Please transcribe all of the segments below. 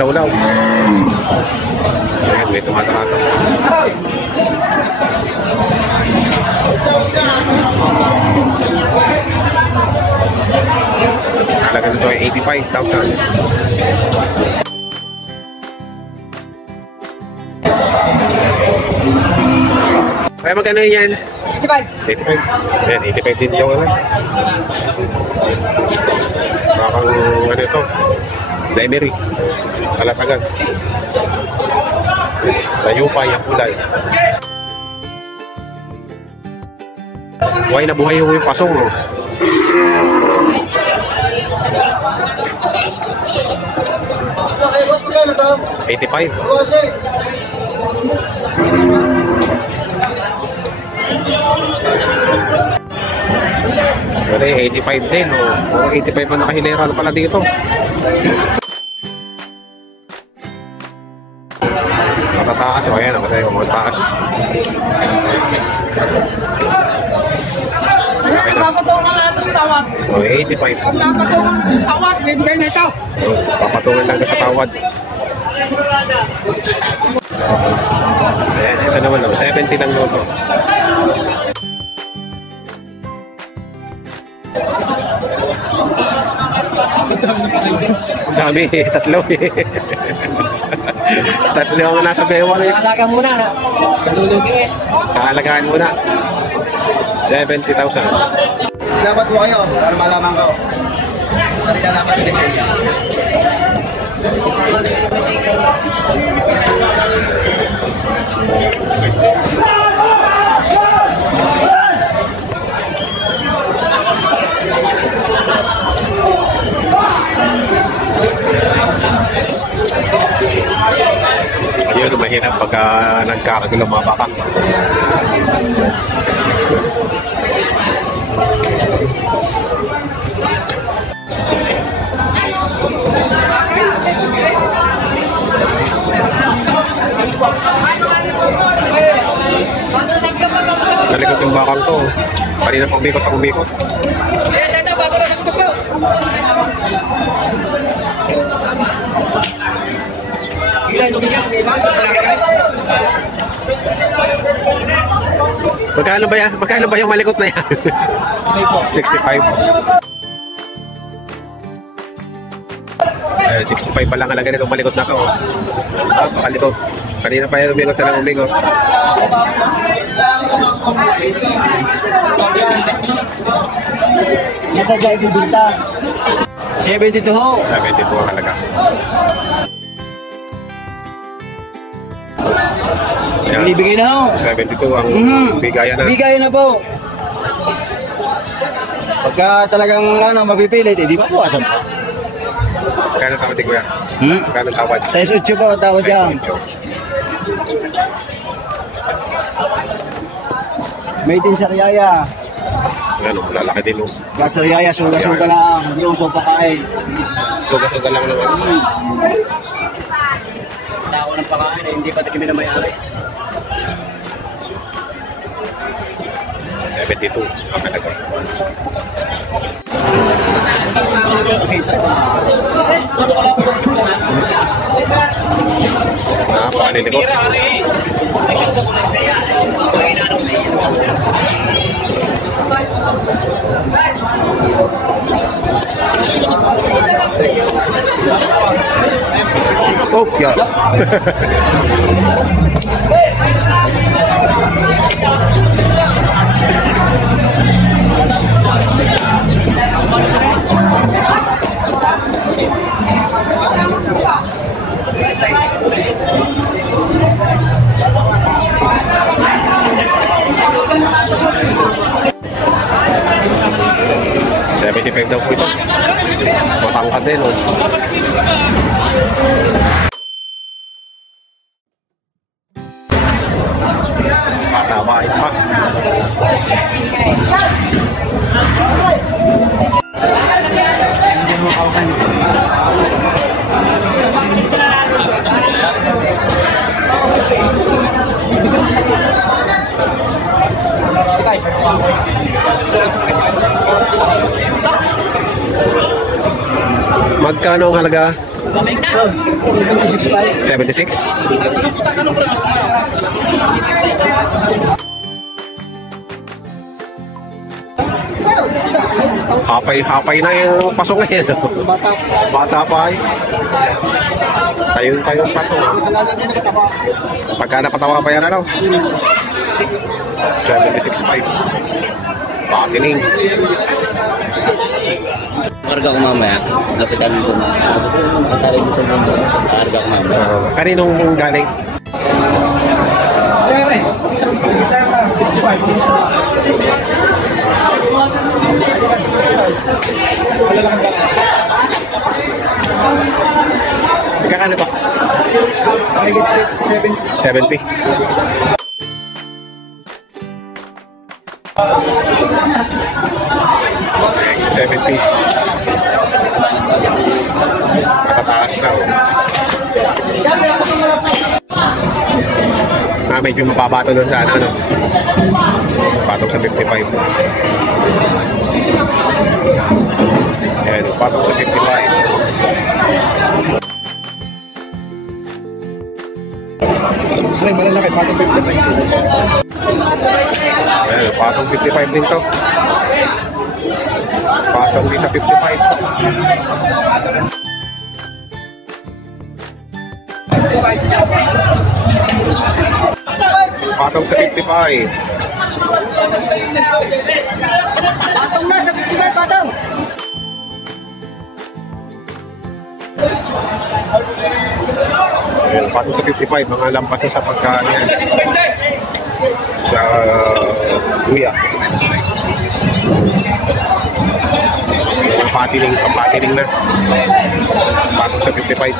malawlaw. Ayan, may tumatarata. Halaga nito ay 85,000. Kaya magkano yan? 85. 85. Ayan, 85 din daw naman. Bakang ano ito? Daimery. Kalatagan. Layupay ang kulay. Buhay na buhay yung pasong. No? $85. Pero 85 din, o 85 pa nakahilera na pala dito. Matataas, o ayan, matataas. Papatungan na ito sa tawad. O 85. Papatungan sa tawad, bibigay na ito. Papatungan lang sa tawad. Ayan, ito naman, 70 lang loto. Ang dami, tatlo eh. Tatlo ang nasa bewang eh. Alagaan muna na. Kalulugi eh. Kaalagaan muna. 70,000. Dapat po kayo para malaman ko. Tari na dapat hindi sa iya. Ayun, mahirap pagka nagkakagulo mga baka. Nalikot yung bakang to. Kanina pang umikot ang umikot. Yes, ito, bago na sa po. Magkano ba yung malikot na yan? 65. 65 pa lang halaga nitong malikot na to. Pakalito. Kanina pa yung umigot na lang umigot. Nasa dyan ibibinta. 72 ho. 72 ang halaga. Ibibigay na ho. 72 ang bigayan na. Bigayan na po. Pagka talagang mapipilit, di ba po asam? Kano tawad din kuya? Kano tawad? 6.8 po tawad dyan. Made in Sariaya. Ano, lalaki din. Sariaya, suga-suga lang. Hindi usong pakain. Suga-suga lang naman. Tao ng pakain eh, hindi pati kami na may-ari. 72 ang halaga. Pakanili ko. Oh, yeah. $75 daw po ito. Matangkad din, oh. Patabait pa. Magkano ang halaga? 76? Hapay na yung paso ngayon. Bata. Bata pa ay. Tayong paso. Pagka napatawa pa yan ano? 76.5. Patining. Karga ko mamaya. Lapitan ko na. Makasari ko sa mundo. Karga ko mamaya. Kaninong galing? Magkakano ba? 70. Nakataas na. Medyo mapabato doon sa ano. Patong sa 55. Ayan, patong sa 55. Malalaki, patong 55. Ayan, patong 55 din to. Patong din sa 55. Patong sa 55. Patong na sa 55, patong! Ayan, patong sa 55. Mga lampas na sa pagkaan yan. Sa luya. Patining na. Patong sa 55.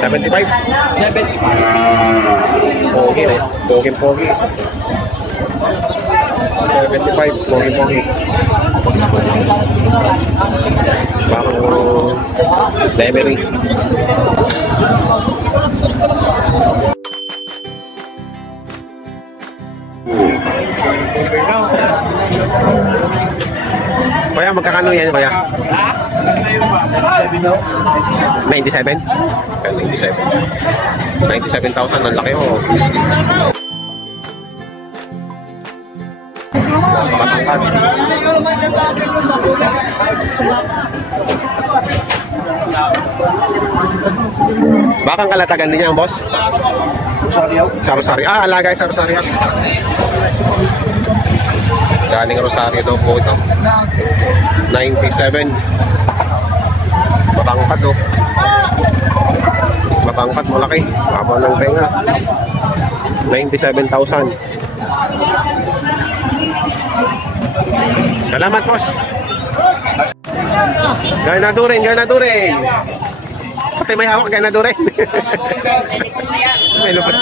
75? 75. Pogi na. Pogi. 75. Pogi. Bakang Demery. Kuya, magkakano yan, kuya? 97? 97,000, ang laki oh. Nakakatangkad. Bakang kalatagan din yan, boss? Sa Rosario. Ah, alagay sa Rosario. Galing Rosario daw po ito. 97. Matangkad oh. Matangkad, malaki. Haba ng tenga. 97,000. Salamat, boss. Ganadurin. Pati may hawak, ganadurin. May lupas.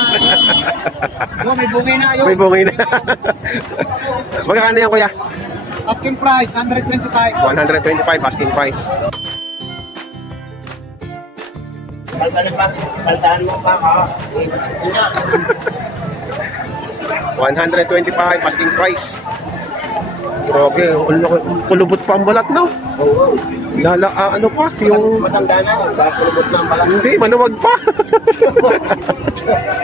May bungay na. Magkano yan, kuya? Asking price, 125. 125 asking price. Paltahan mo pa ka. 125 asking price. Okay, kulubot pa ang balat na. Ano pa? Yung Matanda na. Kulubot na ang balat. hindi, maluwag pa.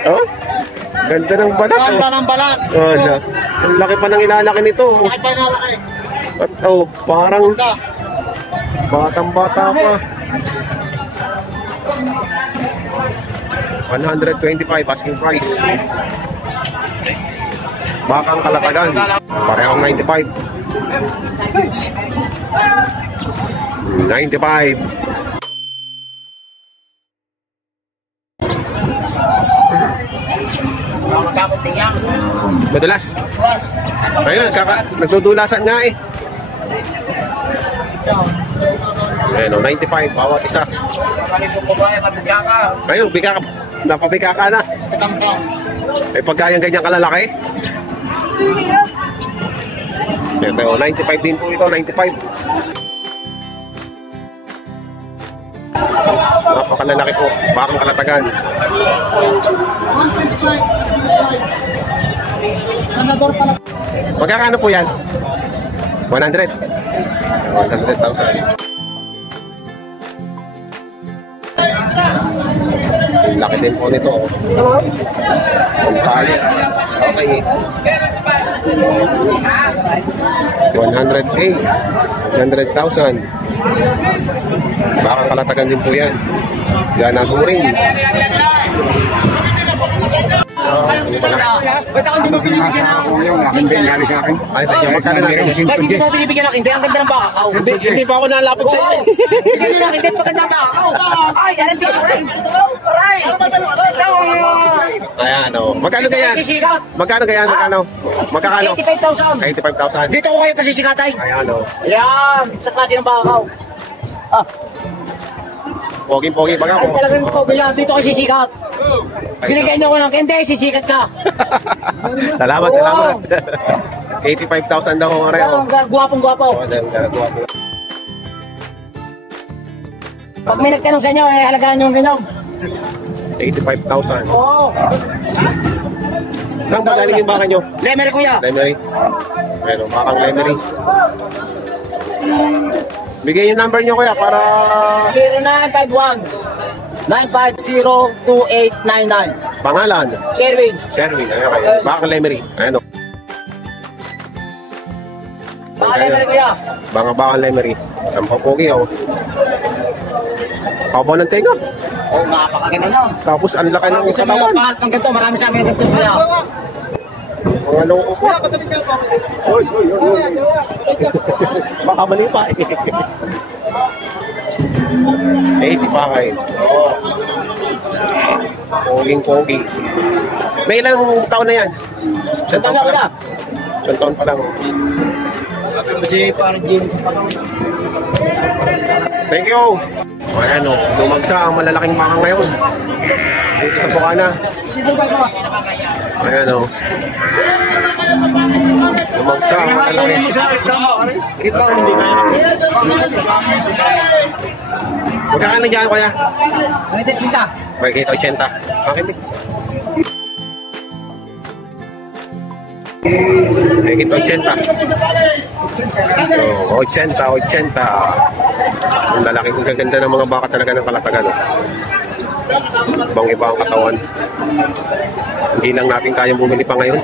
Oh? Ganda ng balat. Ganda ng balat. Oh, ang laki pa ng ilalaki nito. Bakit ba nalaki? At parang batang-bata pa. 125 asking price. Bakang kalatagan. Parehong 95. 95. Madulas. Ayun, nagdudulasan nga eh. Ayun, 95 bawat isa. Ayun, napabika ka na. Eh, pagka yung ganyan kalalaki. Ito, 95 din po ito, 95. Napakalalaki po, bakang kalatagan. 125. Magkakano po yan? 100? 100,000. Laki din po nito. Ang tali. Okay. 100K. 100,000. Baka kalatagan din po yan. Yan ang turing. Ba't ako hindi mo binibigyan ng... Ay, sa inyo, magkano natin? Ba't hindi mo binibigyan ng hindi? Ang ganda ng baka. Hindi pa ako nalapit sa inyo. Hindi mo lang, hindi maganda ang baka. Ay, alam ko. Aray! Ayan, o. Magkano ganyan? Pasisikat. Magkano ganyan? Magkano? Magkakano? 85,000. 85,000. Dito ko kayo pasisikatay. Ayan, o. Ayan, sa klase ng baka. Ah, Pogi-pogi baga ay po. talagang pogi yan. Dito ko sisikat. Binigyan niyo ko ng hindi, sisikat ka. Salamat, salamat. 85,000 daw ang areo. Guwapong-guwapo. Pag may nagtanong sa inyo, eh, halagaan nyo ang ganyan. 85,000. Oo. Saan ba galing yung baka nyo? Lemer, kuya. Lemery. Ayun, bakang Lemery. Bigay yung number nyo kuya para... 0951-950-2899. Pangalan. Sherwin. Sherwin. Ayun kayo. Bakang Lemery. Ayun o. Baka Lemer, kuya. Bakang Lemery. Ang papogi o. Haba ng tenga. Oo, napakaganda nyo. Tapos ang laki ng Sa mga katawan. pangat ng ganito, marami sa amin ng ganito, kuya. Mga loko po. Oy, oy, oy, oy. Baka mali pa eh. 80 pa kayo. Poging-pogi. May ilang taon na yan? Isang taon pa lang. Isang taon pa lang. Kasi parang Jimmy sa panahon. Thank you. Ayan o, dumagsa ang malalaking baka ngayon. Dito sa Bukana. Ayan o. Dumagsa ang malalaki. Magkakano dyan kuya? May kita 80. Bakit eh? May kita 80. So, 80. Ang lalaki kong gaganda ng mga baka talaga ng kalatagan. Ibang iba ang katawan. Hindi lang natin kayang bumili pa ngayon.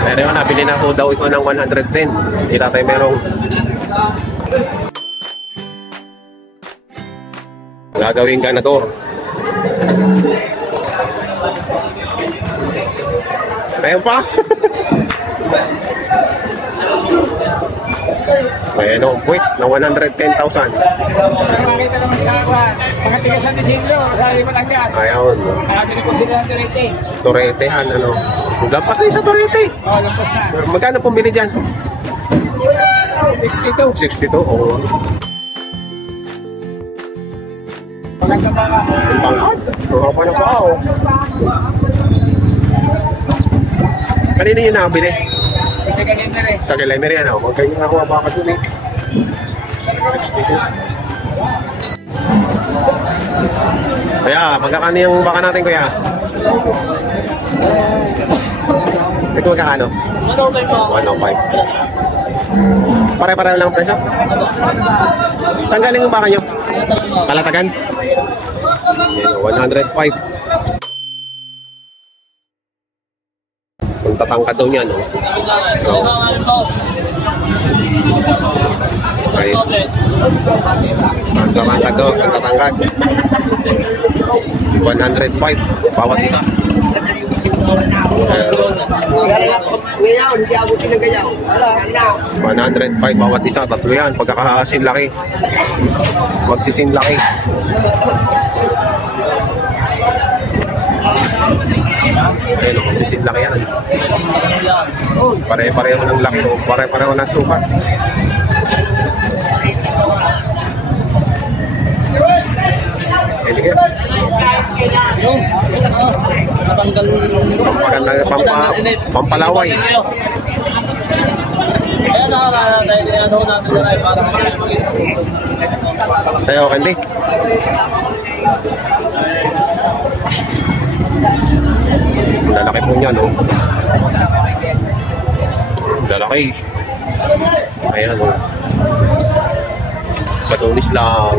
Pero yun, nabili na po daw ito ng 110. Hindi tayo merong gagawing ganador. Ayun pa. Ayan o, wait, na 110,000. Makita naman sa akwan. Mga tiga San Isidro, sa Batangas. Ayun. Nakabili ko sila ng Torete. Toretehan, ano. Lampas na yung sa Torete. Oo, lampas na. Magkano pumili dyan? 62. 62, oo. Magandang baka. Ang tangkad. Mga pa na pa, oh. Kanina yung nakabili? Kasi ganyan na rin. Sa Lemery, ano? Magkano nga ako baka dun eh. 62. Kaya, magkakano yung baka natin, kuya? Ito magkakano? 105. Pare-pareho lang ang presyo? Saan galing yung baka nyo? Kalatagan? 105. Kung tatangkad daw niya, no? So, okay. Ang tatangkad daw, ang tatangkad. 105 bawat isa. Ngayon, hindi abutin ng ganyan. 105 bawat isa, tatlo yan. Pagkakasinlaki. Magsisinlaki. Ayun, magsisinlaki yan. Pare-pareho ng laki. Pare-pareho ng sukat. Hindi ka. Magandang pampalaway. Tayo, Candy. Lalaki po niya, no? Lalaki. Ayan, no? Patulis lang.